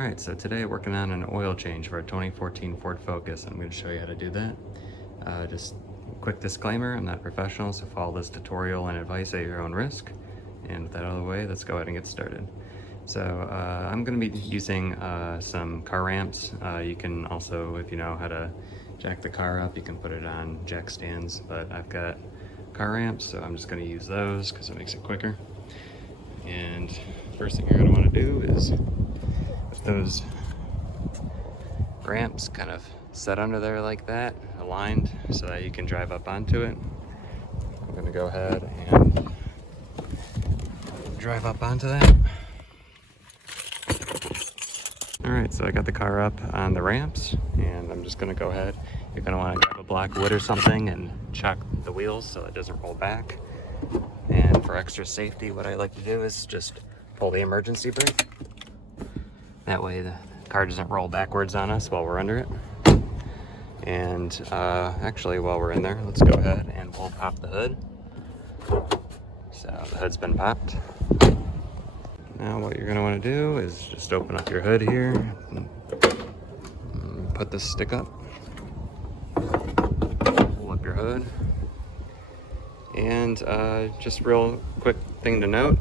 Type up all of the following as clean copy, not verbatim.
Alright, so today working on an oil change for a 2014 Ford Focus. I'm going to show you how to do that. Just quick disclaimer, I'm not a professional, so follow this tutorial and advice at your own risk. And with that out of the way, let's go ahead and get started. So I'm going to be using some car ramps. You can also, if you know how to jack the car up, you can put it on jack stands, but I've got car ramps, so I'm just going to use those because it makes it quicker. And first thing you're going to want to do is with those ramps kind of set under there like that, aligned, so that you can drive up onto it. I'm going to go ahead and drive up onto that. Alright, so I got the car up on the ramps, and I'm just going to go ahead. You're going to want to grab a block of wood or something and chuck the wheels so it doesn't roll back. And for extra safety, what I like to do is just pull the emergency brake. That way the car doesn't roll backwards on us while we're under it. And actually, while we're in there, let's go ahead and we'll pop the hood. So the hood's been popped. Now what you're going to want to do is just open up your hood here and put the stick up. Pull up your hood. And just real quick thing to note,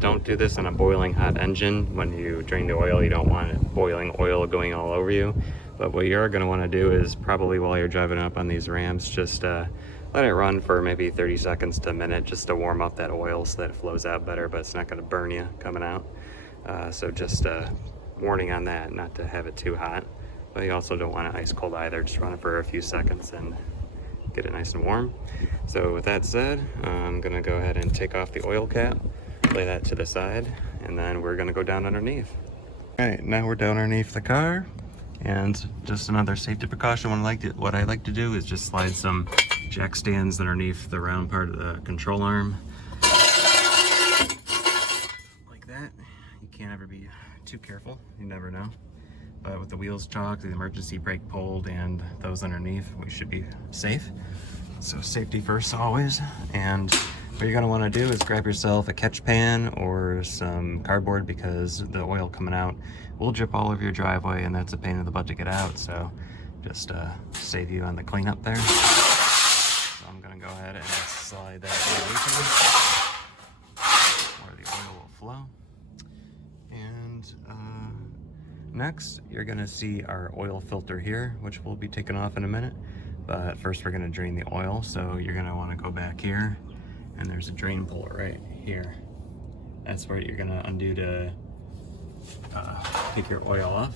don't do this on a boiling hot engine. When you drain the oil, you don't want boiling oil going all over you. But what you're going to want to do is probably while you're driving up on these ramps, just let it run for maybe 30 seconds to a minute just to warm up that oil so that it flows out better, but it's not going to burn you coming out. So just warning on that, not to have it too hot. But you also don't want it ice cold either. Just run it for a few seconds and get it nice and warm. So with that said, I'm going to go ahead and take off the oil cap, lay that to the side, and then we're going to go down underneath. All right, now we're down underneath the car. And just another safety precaution, what I like to do is just slide some jack stands underneath the round part of the control arm. Like that. You can't ever be too careful, you never know. But with the wheels chalked, the emergency brake pulled, and those underneath, we should be safe. So safety first always. And what you're gonna wanna do is grab yourself a catch pan or some cardboard, because the oil coming out will drip all over your driveway, and that's a pain in the butt to get out. So just save you on the cleanup there. So I'm gonna go ahead and slide that where the oil will flow. And next, you're gonna see our oil filter here, which will be taken off in a minute. But first we're gonna drain the oil. So you're gonna wanna go back here, and there's a drain puller right here. That's where you're gonna undo to take your oil off.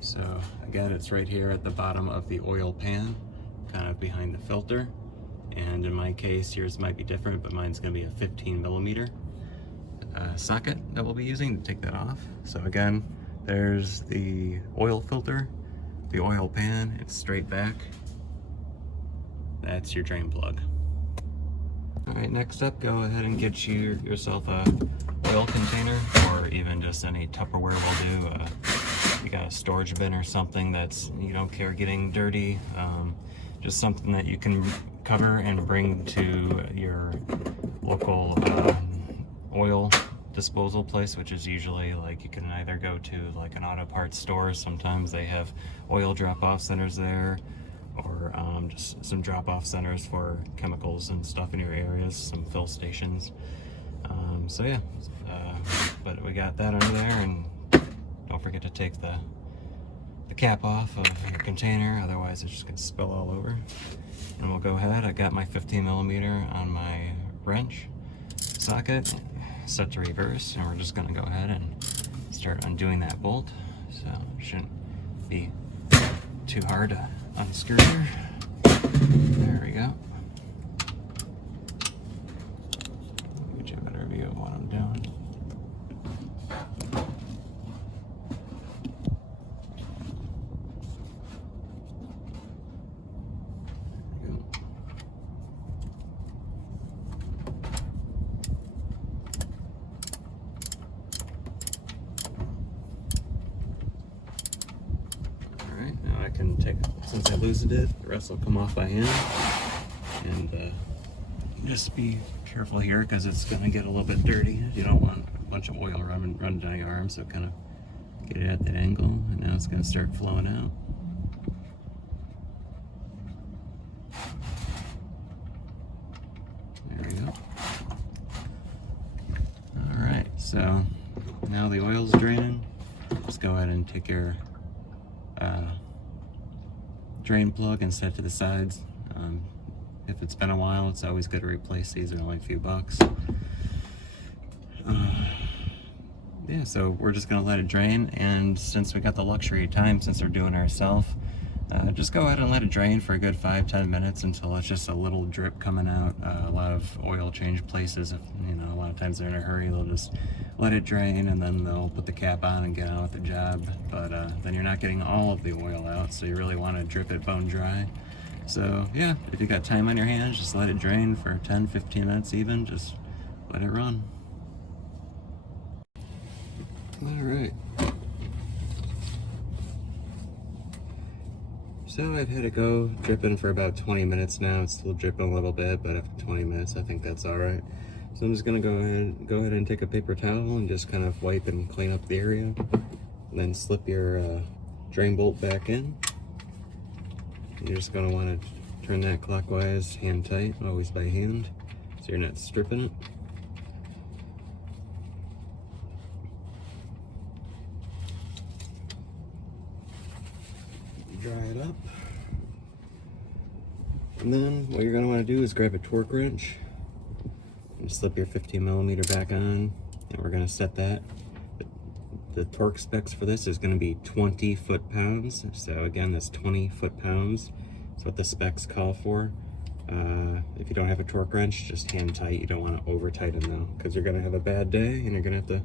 So again, it's right here at the bottom of the oil pan, kind of behind the filter. And in my case, yours might be different, but mine's gonna be a 15 millimeter socket that we'll be using to take that off. So again, there's the oil filter, the oil pan, it's straight back. That's your drain plug. All right, next up, go ahead and get yourself a oil container, or even just any Tupperware will do. You got a storage bin or something that's, you don't care getting dirty, just something that you can cover and bring to your local oil disposal place, which is usually like, you can either go to like an auto parts store. Sometimes they have oil drop-off centers there, or just some drop-off centers for chemicals and stuff in your areas, some fill stations. So yeah, but we got that under there, and don't forget to take the cap off of your container, otherwise it's just gonna spill all over. And we'll go ahead, I got my 15 millimeter on my wrench socket, set to reverse, and we're just gonna go ahead and start undoing that bolt. So it shouldn't be too hard to unscrew here. There we go. Get you a better view of what I'm doing. I can take, since I loosened it, the rest will come off by hand. And just be careful here, because it's going to get a little bit dirty. You don't want a bunch of oil running down your arm, so kind of get it at that angle, and now it's going to start flowing out. There we go. Alright, so now the oil's draining. Just go ahead and take your drain plug and set it to the sides. If it's been a while, it's always good to replace these. They're only a few bucks. Yeah, so we're just gonna let it drain, and since we got the luxury of time, since we're doing it ourselves, just go ahead and let it drain for a good 5-10 minutes until it's just a little drip coming out. A lot of oil change places, if, you know, a lot of times they're in a hurry, they'll just let it drain and then they'll put the cap on and get on with the job. But then you're not getting all of the oil out, so you really want to drip it bone dry. So yeah, if you got time on your hands, just let it drain for 10-15 minutes even, just let it run. Alright. So I've had it go dripping for about 20 minutes now. It's still dripping a little bit, but after 20 minutes I think that's alright. So I'm just gonna go ahead and take a paper towel and just kind of wipe and clean up the area. And then slip your drain bolt back in. You're just gonna wanna turn that clockwise, hand tight, always by hand, so you're not stripping it. Dry it up. And then what you're going to want to do is grab a torque wrench and slip your 15mm back on, and we're going to set that. The torque specs for this is going to be 20 foot-pounds. So again, that's 20 foot-pounds. That's what the specs call for. If you don't have a torque wrench, just hand tight. You don't want to over tighten though, because you're going to have a bad day and you're going to have to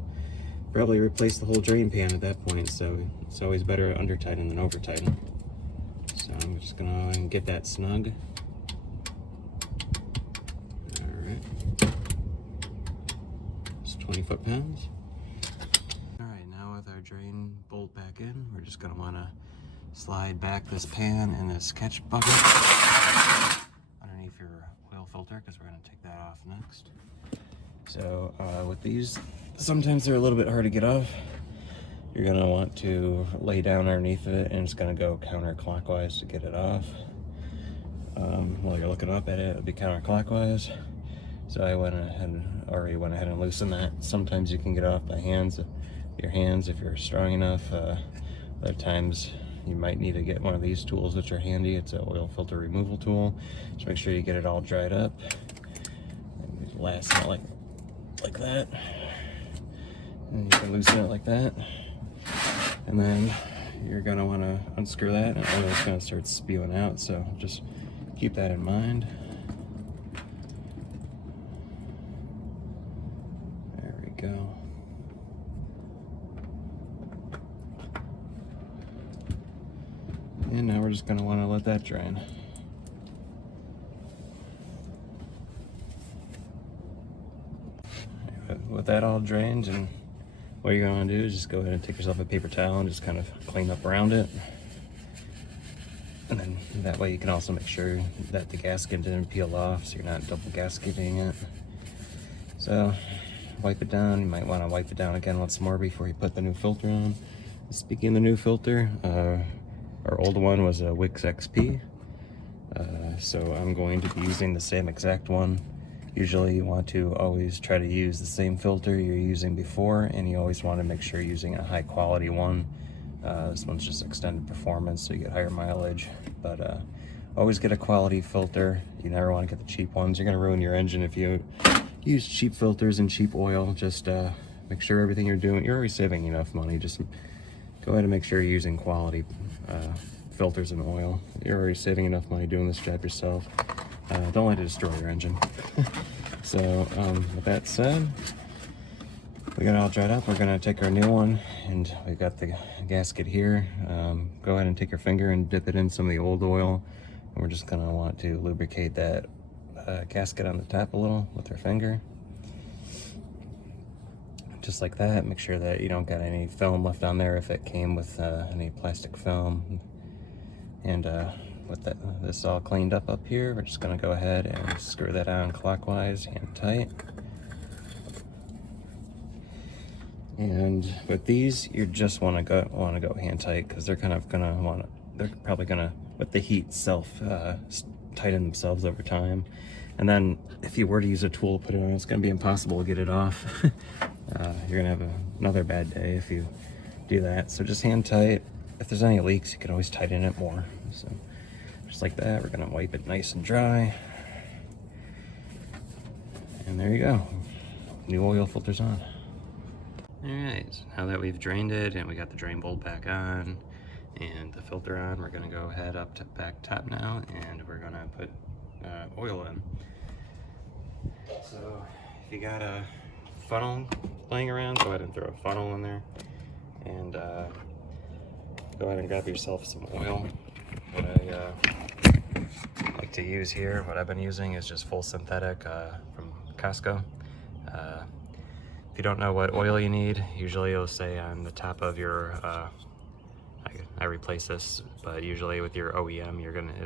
probably replace the whole drain pan at that point. So it's always better under tighten than over tighten. So I'm just gonna get that snug. Alright. It's 20 foot-pounds. Alright, now with our drain bolt back in, we're just gonna wanna slide back this pan in this catch bucket underneath your oil filter, because we're gonna take that off next. So with these, sometimes they're a little bit hard to get off. You're gonna want to lay down underneath it, and it's gonna go counterclockwise to get it off. While you're looking up at it, it'll be counterclockwise. So I already went ahead and loosened that. Sometimes you can get off by your hands if you're strong enough. Other times you might need to get one of these tools which are handy. It's an oil filter removal tool. Just make sure you get it all dried up. And last it like that. And you can loosen it like that. And then you're gonna wanna unscrew that, and oil's gonna start spewing out, so just keep that in mind. There we go. And now we're just gonna wanna let that drain. With that all drained, and what you're going to do is just go ahead and take yourself a paper towel and just kind of clean up around it. And then that way you can also make sure that the gasket didn't peel off, so you're not double gasketing it. So wipe it down. You might want to wipe it down again once more before you put the new filter on. Speaking of the new filter, our old one was a Wix XP. So I'm going to be using the same exact one. Usually you want to always try to use the same filter you're using before, and you always want to make sure you're using a high quality one. This one's just extended performance, so you get higher mileage, but always get a quality filter. You never want to get the cheap ones. You're going to ruin your engine if you use cheap filters and cheap oil. Just make sure everything you're doing, you're already saving enough money. Just go ahead and make sure you're using quality filters and oil. You're already saving enough money doing this job yourself. Don't let it destroy your engine. So with that said, we got it all dried up. We're gonna take our new one, and we got the gasket here. Go ahead and take your finger and dip it in some of the old oil, and we're just gonna want to lubricate that gasket on the top a little with our finger. Just like that. Make sure that you don't got any film left on there if it came with any plastic film. And with this all cleaned up here, we're just going to go ahead and screw that on clockwise, hand tight. And with these, you just want to go hand tight, because they're kind of gonna they're probably gonna, with the heat itself, tighten themselves over time. And then if you were to use a tool to put it on, it's gonna be impossible to get it off. You're gonna have another bad day if you do that. So just hand tight. If there's any leaks, you can always tighten it more. So just like that, we're gonna wipe it nice and dry. And there you go. New oil filter's on. Alright, so now that we've drained it and we got the drain bolt back on and the filter on, we're gonna go ahead up to back top now, and we're gonna put oil in. So if you got a funnel laying around, go ahead and throw a funnel in there, and go ahead and grab yourself some oil. What I like to use here, what I've been using, is just full synthetic from Costco. If you don't know what oil you need, usually it'll say on the top of your, I replace this, but usually with your OEM,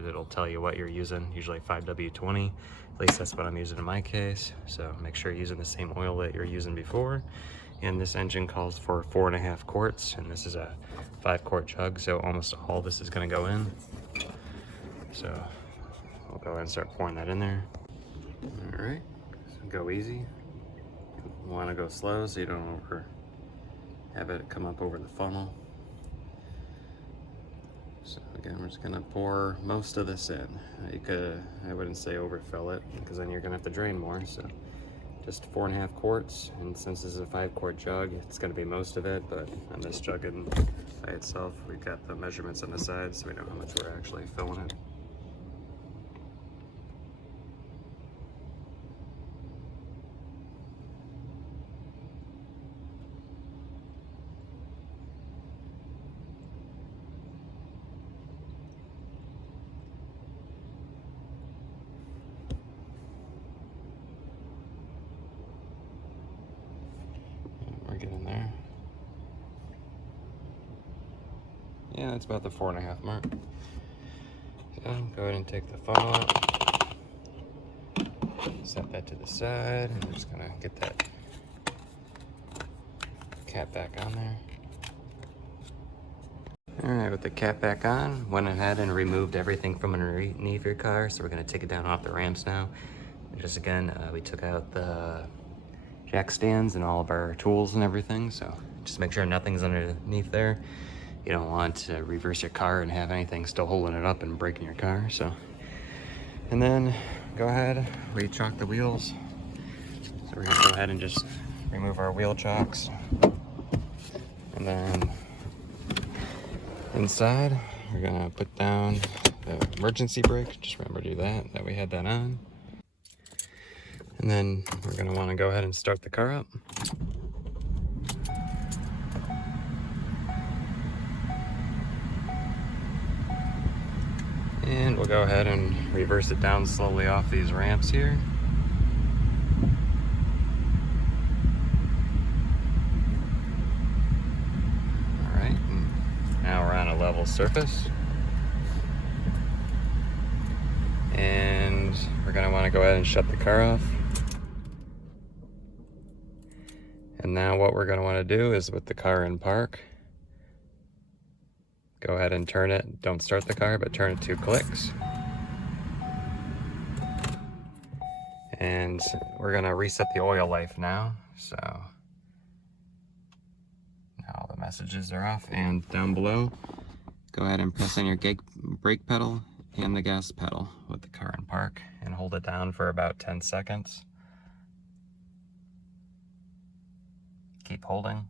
it'll tell you what you're using, usually 5W20. At least that's what I'm using in my case. So make sure you're using the same oil that you're using before. And this engine calls for 4.5 quarts, and this is a 5-quart jug, so almost all this is gonna go in. So I'll go ahead and start pouring that in there. All right, so go easy. You want to go slow so you don't have it come up over the funnel. So again, we're just gonna pour most of this in. I wouldn't say overfill it, because then you're gonna have to drain more. So just 4.5 quarts, and since this is a 5-quart jug, it's gonna be most of it. But on this jug by itself, we've got the measurements on the side, so we know how much we're actually filling it. Get in there. Yeah, that's about the 4.5 mark. So go ahead and take the funnel out, set that to the side, and we're just gonna get that cap back on there. All right, with the cap back on, went ahead and removed everything from underneath your car. So we're gonna take it down off the ramps now. Just again, we took out the jack stands and all of our tools and everything, so just make sure nothing's underneath there. You don't want to reverse your car and have anything still holding it up and breaking your car. So, and then go ahead, re-chock the wheels. So we're gonna go ahead and just remove our wheel chocks, and then inside we're gonna put down the emergency brake. Just remember to do that we had that on. And then we're gonna wanna go ahead and start the car up. And we'll go ahead and reverse it down slowly off these ramps here. All right, and now we're on a level surface. And we're gonna wanna go ahead and shut the car off. And now what we're going to want to do is, with the car in park, go ahead and turn it. Don't start the car, but turn it 2 clicks. And we're going to reset the oil life now. So now the messages are off, and down below, go ahead and press on your brake pedal and the gas pedal with the car in park, and hold it down for about 10 seconds. Keep holding.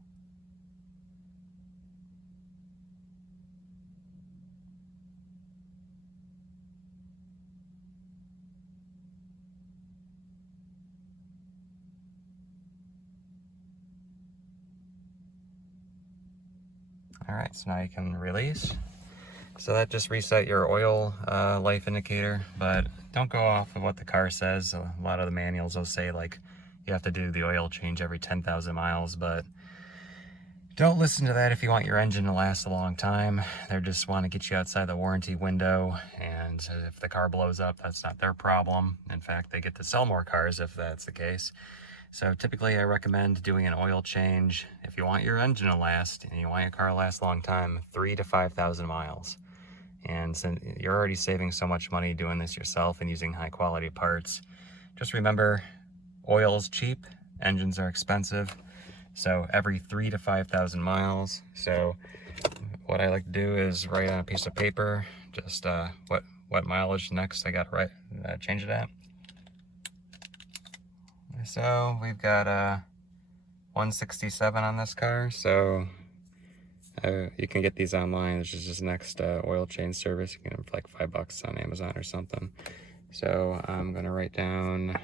All right, so now you can release. So that just reset your oil life indicator, but don't go off of what the car says. A lot of the manuals will say like you have to do the oil change every 10,000 miles, but don't listen to that if you want your engine to last a long time. They just want to get you outside the warranty window, and if the car blows up, that's not their problem. In fact, they get to sell more cars if that's the case. So typically I recommend doing an oil change if you want your engine to last and you want your car to last a long time, 3,000 to 5,000 miles. And since you're already saving so much money doing this yourself and using high quality parts, just remember oil's cheap, engines are expensive. So every 3,000 to 5,000 miles. So what I like to do is write on a piece of paper just what mileage next I got to change it at. So we've got 167 on this car. So you can get these online. This is just next oil change service. You can get them for like $5 on Amazon or something. So I'm gonna write down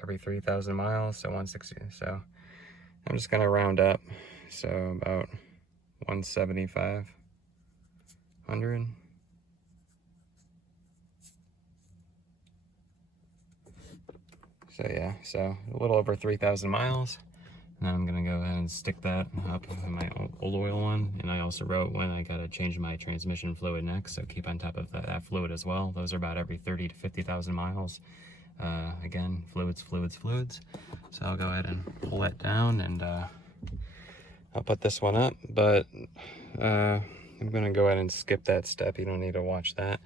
every 3,000 miles, so 160. So I'm just gonna round up. So about 175, 100. So yeah, so a little over 3,000 miles. And I'm gonna go ahead and stick that up in my old oil one. And I also wrote when I gotta change my transmission fluid next, so keep on top of that fluid as well. Those are about every 30 to 50,000 miles. Again, fluids. So I'll go ahead and pull that down and I'll put this one up, but I'm gonna go ahead and skip that step. You don't need to watch that.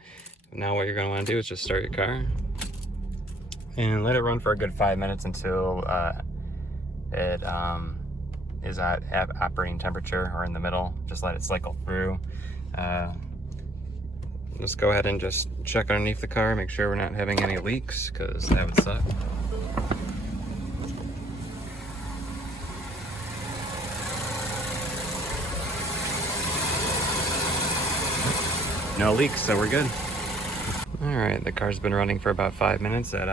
Now what you're gonna wanna do is just start your car and let it run for a good 5 minutes until it is at operating temperature or in the middle. Just let it cycle through. Let's go ahead and just check underneath the car, make sure we're not having any leaks, because that would suck. No leaks, so we're good. All right, the car's been running for about 5 minutes at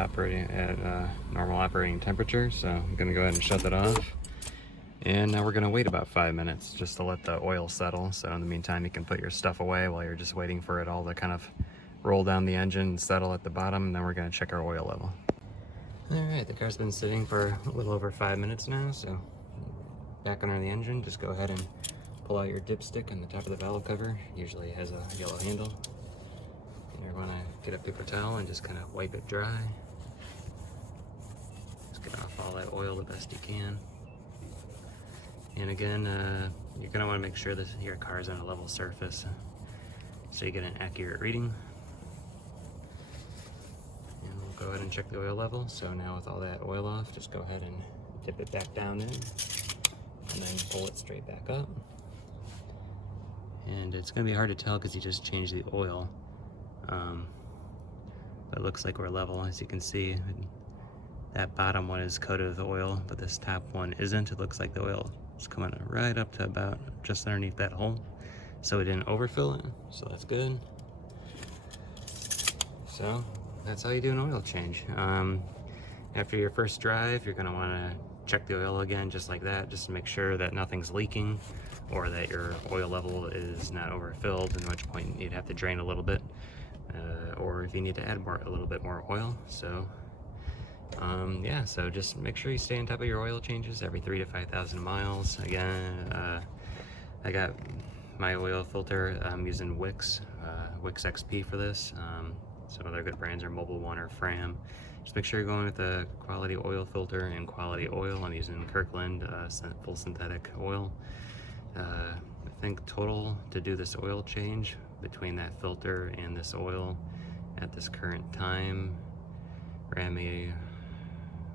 normal operating temperature, so I'm gonna go ahead and shut that off. And now we're gonna wait about 5 minutes just to let the oil settle. So in the meantime, you can put your stuff away while you're just waiting for it all to kind of roll down the engine and settle at the bottom, and then we're gonna check our oil level. All right, the car's been sitting for a little over 5 minutes now, so back under the engine, just go ahead and pull out your dipstick on the top of the valve cover. Usually it has a yellow handle. You're gonna get a paper towel and just kind of wipe it dry. Just get off all that oil the best you can. And again, you're gonna wanna make sure that your car is on a level surface so you get an accurate reading. And we'll go ahead and check the oil level. So now with all that oil off, just go ahead and dip it back down in and then pull it straight back up. And it's gonna be hard to tell because you just changed the oil. But it looks like we're level, as you can see. That bottom one is coated with oil, but this top one isn't. It looks like the oil is coming right up to about just underneath that hole. So it didn't overfill it, so that's good. So that's how you do an oil change. After your first drive, you're gonna wanna check the oil again, just like that, just to make sure that nothing's leaking or that your oil level is not overfilled, at which point you'd have to drain a little bit. Or if you need to add a little bit more oil. So yeah, so just make sure you stay on top of your oil changes every 3,000 to 5,000 miles. Again, I got my oil filter, I'm using Wix XP for this. Some other good brands are Mobil 1 or Fram. Just make sure you're going with a quality oil filter and quality oil. I'm using Kirkland full synthetic oil. I think total to do this oil change between that filter and this oil at this current time ran me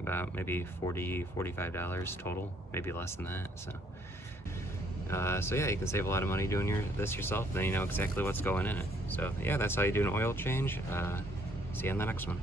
about maybe $40, $45 total, maybe less than that. So yeah, you can save a lot of money doing this yourself, and then you know exactly what's going in it. So yeah, that's how you do an oil change. See you on the next one.